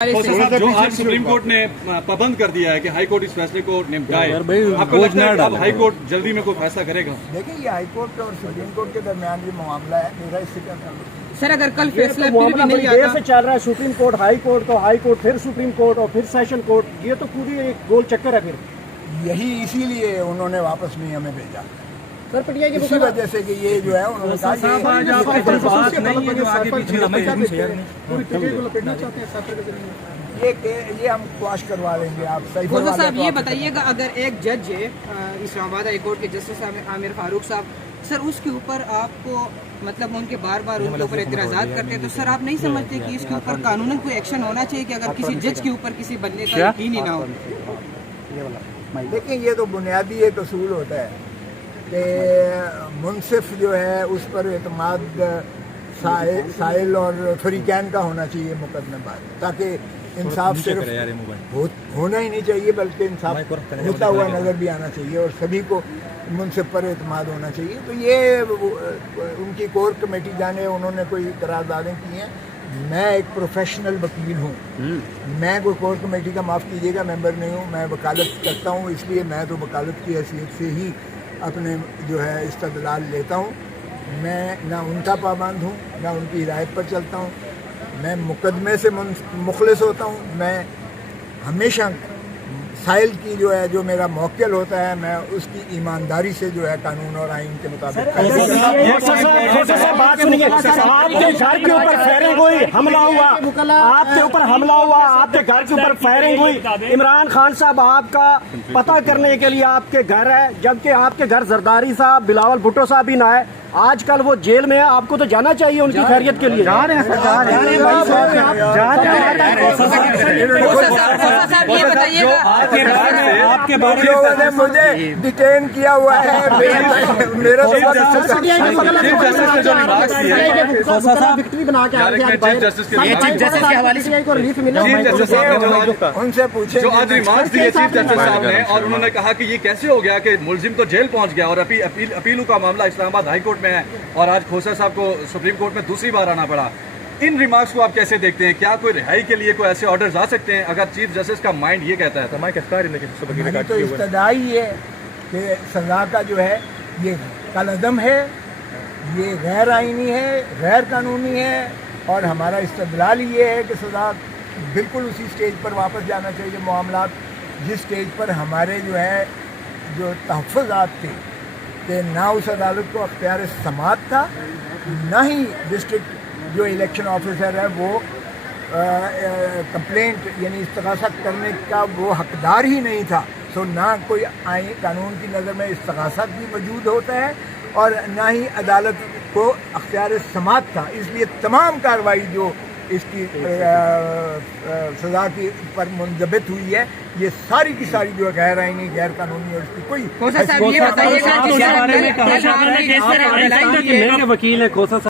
جو آج supreme court نے پابند کر دیا ہے کہ ہائی کورٹ اس فیصلے کو نمٹائے، آپ کو لگتا ہے اب ہائی کورٹ جلدی میں کوئی فیصلہ کرے گا؟ دیکھیں یہ ہائی کورٹ اور سپریم کورٹ کے درمیان یہ معاملہ ہے، میرا اس سے کیا تعلق؟ سر اگر کل فیصلہ معاملہ بڑی دیر سے چل رہا ہے، سپریم کورٹ ہائی کورٹ تو ہائی کورٹ پھر سپریم کورٹ اور پھر سیشن کورٹ، یہ تو پوری ایک گول چکر ہے۔ پھر یہی اسی لیے انہوں نے واپس نہیں ہمیں بھیجا سر پٹیا کی اسی وجہ سے کہ یہ جو ہے انہوں نے یہ ہم قواش کروا لیں گے۔ آپ صحیح خدا صاحب یہ بتائیے گا، اگر ایک جج ہے اسلام آباد ہائی کورٹ کے جسٹس عامر فاروق صاحب، سر اس کے اوپر آپ کو مطلب ان کے بار بار ان کے اوپر اعتراضات کرتے ہیں، تو سر آپ نہیں سمجھتے کہ اس کے اوپر قانوناً کوئی ایکشن ہونا چاہیے کہ اگر کسی جج کے اوپر کسی بندے کا یقین ہی نہ ہو؟ دیکھیں یہ تو بنیادی ایک اصول ہوتا ہے کہ منصف جو ہے اس پر اعتماد سائل اور فریقین کا ہونا چاہیے مقدمے بعد، تاکہ انصاف صرف ہونا ہی نہیں چاہیے بلکہ انصاف ہوتا ہوا نظر بھی آنا چاہیے اور سبھی کو منصف پر اعتماد ہونا چاہیے۔ تو یہ ان کی کور کمیٹی جانے انہوں نے کوئی قراردادیں کی ہیں، میں ایک پروفیشنل وکیل ہوں، میں کوئی کور کمیٹی کا معاف کیجیے گا ممبر نہیں ہوں، میں وکالت کرتا ہوں، اس لیے میں تو وکالت کی حیثیت سے ہی اپنے جو ہے استدلال لیتا ہوں۔ میں نہ ان کا پابند ہوں نہ ان کی ہدایت پر چلتا ہوں، میں مقدمے سے مخلص ہوتا ہوں، میں ہمیشہ سائل کی جو ہے جو میرا موکل ہوتا ہے میں اس کی ایمانداری سے جو ہے قانون اور آئین کے مطابق بات سنیے، آپ کے گھر کے اوپر فائرنگ ہوئی، حملہ ہوا، آپ کے اوپر حملہ ہوا، آپ کے گھر کے اوپر فائرنگ ہوئی، عمران خان صاحب آپ کا پتہ کرنے کے لیے آپ کے گھر ہے، جبکہ آپ کے گھر زرداری صاحب بلاول بھٹو صاحب بھی نہ ہے، آج کل وہ جیل میں ہے، آپ کو تو جانا چاہیے ان کی خیریت کے لیے۔ مجھے ڈیٹین کیا ہوا ہے، میرا ان سے پوچھیں جو آج ریمارکس دیے چیف جسٹس صاحب نے، اور انہوں نے کہا کہ یہ کیسے ہو گیا کہ ملزم تو جیل پہنچ گیا اور اپیلوں کا معاملہ اسلام آباد ہائی کورٹ میں ہے اور آج کھوسر صاحب کو سپریم کورٹ میں دوسری بار آنا پڑا۔ ان ریمارکس کو آپ کیسے دیکھتے ہیں؟ کیا کوئی رہائی کے لیے کوئی ایسے آرڈرز آ سکتے ہیں اگر چیف جسٹس کا مائنڈ یہ کہتا ہے؟ تو استدعائی ہے کہ سزا کا جو ہے یہ کالعدم ہے، یہ غیر آئینی ہے، غیر قانونی ہے، اور ہمارا استدلال یہ ہے کہ سزا بالکل اسی سٹیج پر واپس جانا چاہیے معاملات جس سٹیج پر ہمارے جو ہے جو تحفظات تھے کہ نہ اس عدالت کو اختیار سماعت تھا، نہ ہی ڈسٹرکٹ جو الیکشن آفیسر ہے وہ کمپلینٹ یعنی استغاثہ کرنے کا وہ حقدار ہی نہیں تھا، تو نہ کوئی آئین قانون کی نظر میں استغاثہ بھی موجود ہوتا ہے اور نہ ہی عدالت کو اختیار سماعت تھا۔ اس لیے تمام کارروائی جو اس کی سزا کی پر منضبط ہوئی ہے یہ ساری کی ساری جو غیر آئینی غیر قانونی اور اس کی کوئی وکیل ہے